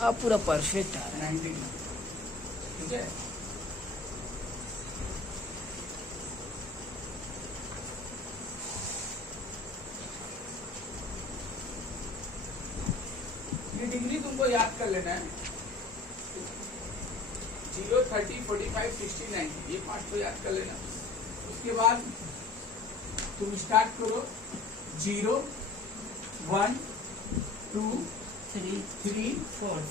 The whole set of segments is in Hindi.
आप पूरा परफेक्ट आ रहा है। 90 डिग्री, ठीक है। ये डिग्री तुमको याद कर लेना है, 0, 30, 45, 60, 90, ये 5 तो याद कर लेना। उसके बाद तुम स्टार्ट करो 0, 1, 2, 3, 4।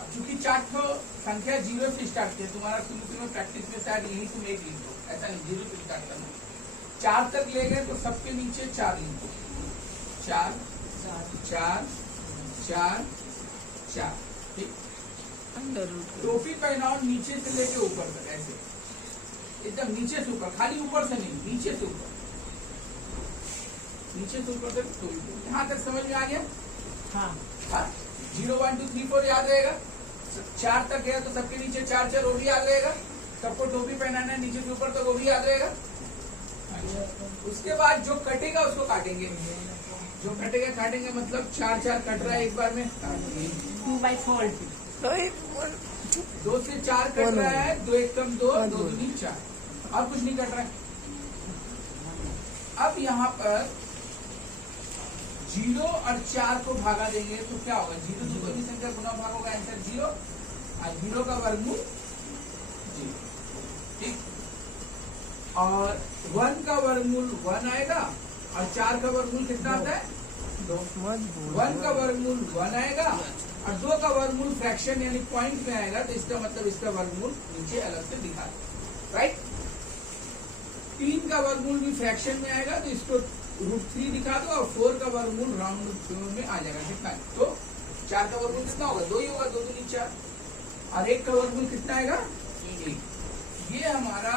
अब चूंकि 4 तो संख्या 0 से स्टार्ट किया, तुम्हारा शुरू में प्रैक्टिस में शायद यही तुम 1 लिखो, ऐसा नहीं, 0 से स्टार्ट करना। 4 तक ले गए तो सबके नीचे 4 लिखो, 4 4 4 4, ठीक। टोपी पहनाओ नीचे से लेके ऊपर तक, ऐसे एकदम नीचे से ऊपर, खाली ऊपर से नहीं, नीचे से ऊपर, नीचे से ऊपर तक टोपी। यहाँ तक समझ में आ गया? हाँ। 0, 1, 2, 3, 4 याद रहेगा। 4 तक गया तो सबके नीचे 4 4, वो भी याद रहेगा। सबको टोपी पहनाना है नीचे से ऊपर तक, वो भी याद रहेगा। उसके बाद जो कटेगा उसको काटेंगे, जो कटेगा काटेंगे, मतलब 4 4 कट रहा है एक बार में, 2/4, 2 से 4 कट रहा है, 2 1 कम 2, 2 2 4, और कुछ नहीं कट रहा है। अब यहाँ पर 0 और 4 को भागा देंगे तो क्या होगा? 0 से कोई भी संख्या गुना भाग होगा, आंसर 0, और 0 का वर्गमूल 0, ठीक। और 1 का वर्गमूल 1 आएगा, और 4 का वर्गमूल कितना आता है? 1 का वर्गमूल 1 आएगा, और 2 का वर्गमूल फ्रैक्शन यानी पॉइंट में आएगा, तो इसका मतलब इसका वर्गमूल नीचे अलग से दिखा दो, राइट। 3 का वर्गमूल भी फ्रैक्शन में आएगा, तो इसको √3 दिखा दो, और 4 का वर्गमूल राउंड में आ जाएगा, कितना? तो 4 का वर्गमूल कितना होगा? 2 ही होगा, 2 2 4, और 1 का वर्गमूल कितना आएगा? 1। ये हमारा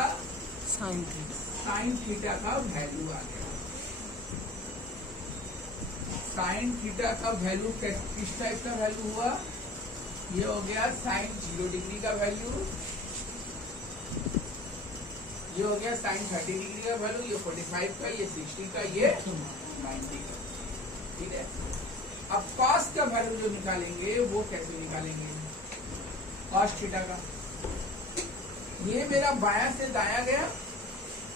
साइन थीटा का वैल्यू आ गया। साइन थीटा का वैल्यू किस टाइप का वैल्यू हुआ? ये हो गया साइन 0 डिग्री का वैल्यू, ये हो गया साइन 30 डिग्री का वैल्यू, ये 45 का, ये 60 का, ये 90 का, ठीक है। अब कॉस का वैल्यू जो निकालेंगे वो कैसे निकालेंगे? कॉस थीटा का, ये मेरा बायां से दायां गया,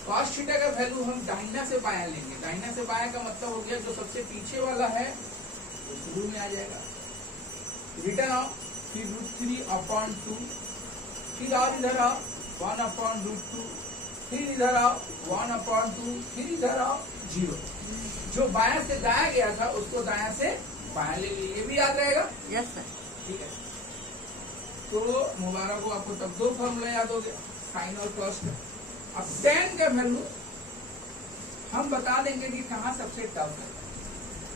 कॉस थीटा का वैल्यू हम दाहिना से बायां लेंगे। दाहिना से बायां का मतलब हो गया जो सबसे पीछे वाला है वो शुरू में आ जाएगा, रिटर्न आओ, फिर √3/2, फिर आओ इधर आओ 1/√2, फिर इधर आओ 1/2, फिर इधर आओ 0। जो बायां से दायां गया था उसको दायां से बायां ले लीजिए, ये भी याद रहेगा? यस सर, ठीक है। तो मुबारक हो आपको, तब 2 फॉर्मूला याद हो गया, साइन और कॉस का। अब tan का वैल्यू हम बता देंगे कि कहाँ सबसे टफ है,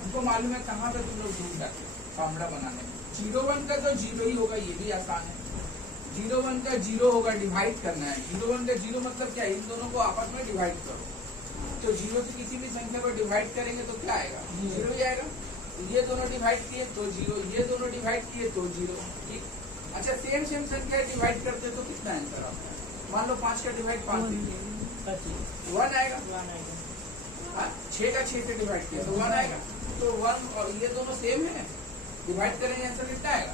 हमको मालूम है कहाँ पे तुम लोग ढूंढ जाते फॉर्मूला बनाने में। 0 1 का तो 0 ही होगा, ये भी आसान है। 0 1 का 0 होगा, डिवाइड करना है। 0 1 का 0 मतलब क्या? इन दोनों को आपस में डिवाइड करो, तो 0 से किसी भी संख्या को डिवाइड करेंगे तो क्या आएगा? 0 ही आएगा। ये दोनों डिवाइड किए तो 0, ये दोनों डिवाइड किए तो 0, ठीक। अच्छा, सेम संख्या डिवाइड करते तो कितना आंसर आता है? मान लो 5 का डिवाइड 5 से 1 आएगा, 6 का 6 से डिवाइड किया तो 1 आएगा। तो 1 और ये दोनों सेम है, डिवाइड करेंगे आंसर कितना आएगा?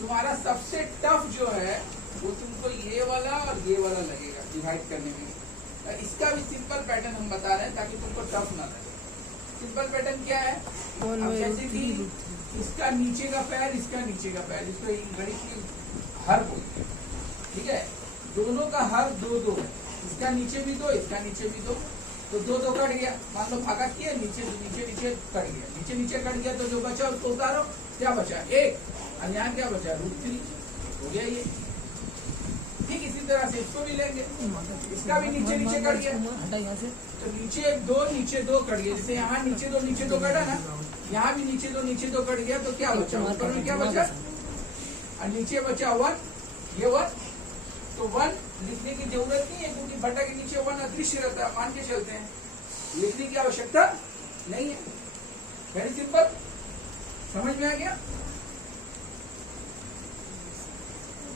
तुम्हारा सबसे टफ जो है वो तुमको ये वाला और ये वाला लगेगा डिवाइड करने में। इसका भी सिंपल पैटर्न हम बता रहे हैं ताकि तुमको टफ ना लगे। सिंपल पैटर्न क्या है? अब जैसे कि इसका नीचे का पैर, इसका नीचे का पैर, इसको गणित की हर बोलते हैं, ठीक है। दोनों का हर 2 2 है, इसका नीचे भी 2, इसका नीचे भी 2, तो 2 2 कट गया। मान लो भागा किया, नीचे नीचे नीचे कट गया, नीचे नीचे कट गया, तो जो बचा उसको उतारो, क्या बचा? 1, और यहाँ क्या बचा? √3 हो गया ये। ठीक इसी तरह से इसको भी लेंगे, इसका भी नीचे नीचे कट गया, तो नीचे 2 नीचे 2 कट गया। जैसे यहाँ नीचे 2 नीचे 2 कटा ना, यहाँ भी नीचे 2 नीचे 2 कट गया, तो क्या बचा? ऊपर में क्या बचा? और नीचे बचा 1, ये 1, तो 1 लिखने की जरूरत नहीं है क्योंकि बटा के नीचे 1 अदृश्य रहता है, मान के चलते हैं, लिखने की आवश्यकता नहीं है। वेरी सिंपल, समझ में आ गया?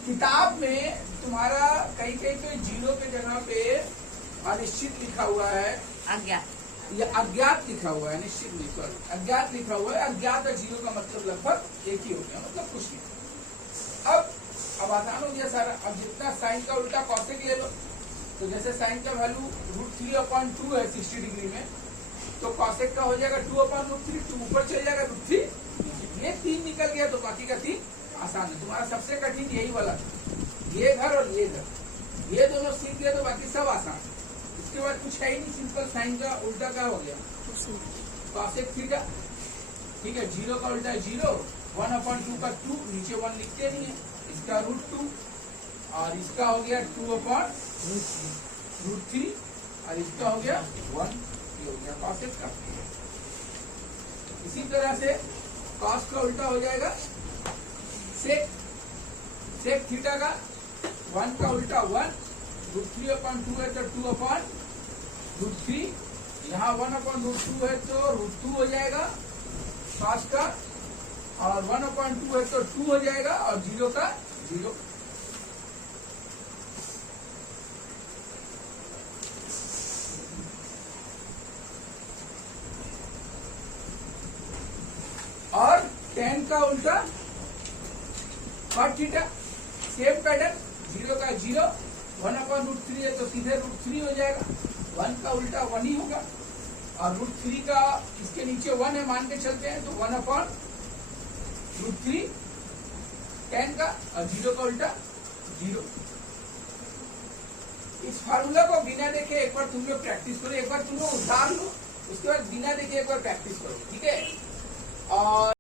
किताब में तुम्हारा कहीं कहीं पे 0 के जगह पे अनिश्चित लिखा हुआ है, आ गया। ये अज्ञात लिखा हुआ है, निश्चित नहीं, सॉरी अज्ञात लिखा हुआ है। अज्ञात और जीरो का मतलब लगभग एक ही हो गया, मतलब कुछ नहीं। अब आसान हो गया सारा। अब जितना साइन का उल्टा कॉसेक ले लो, तो जैसे साइन का वैल्यू √3/2 है 60 डिग्री में, तो कॉसेक का हो जाएगा 2/√3, तो ऊपर चल जाएगा √3। ये 3 निकल गया तो बाकी का 3 आसान है। तुम्हारा सबसे कठिन यही वाला था, ये घर और ये घर, ये दोनों सीख गए तो बाकी सब आसान। इसके बाद कुछ है ही नहीं, सिंपल साइन का उल्टा क्या हो गया कॉसेक थीटा, ठीक है। जीरो का उल्टा है 0, 1/2 का 2, नीचे 1 लिखते नहीं है, इसका √2, और इसका हो गया 2/√3, और इसका हो गया 1, ये हो गया कॉसेक का। इसी तरह से कॉस का उल्टा हो जाएगा सेक थीटा का, 1 का उल्टा 1, √3/2 है तो 2/√3, यहाँ 1/√2 है तो √2 हो जाएगा कॉस का, और 1/2 है तो 2 हो जाएगा, और 0 का 0। और tan का उल्टा cot थीटा, सेम पैटर्न, 0 का 0, 1/√3 है तो सीधे √3 हो जाएगा, 1 का उल्टा 1 ही होगा, और √3 का इसके नीचे 1 है मान के चलते हैं, तो 1/√3 tan का, और 0 का उल्टा 0। इस फार्मूला को बिना देखे एक बार तुम लोग प्रैक्टिस करो, एक बार तुम लोग उतार लो, उसके बाद बिना देखे एक बार प्रैक्टिस करो, ठीक है। और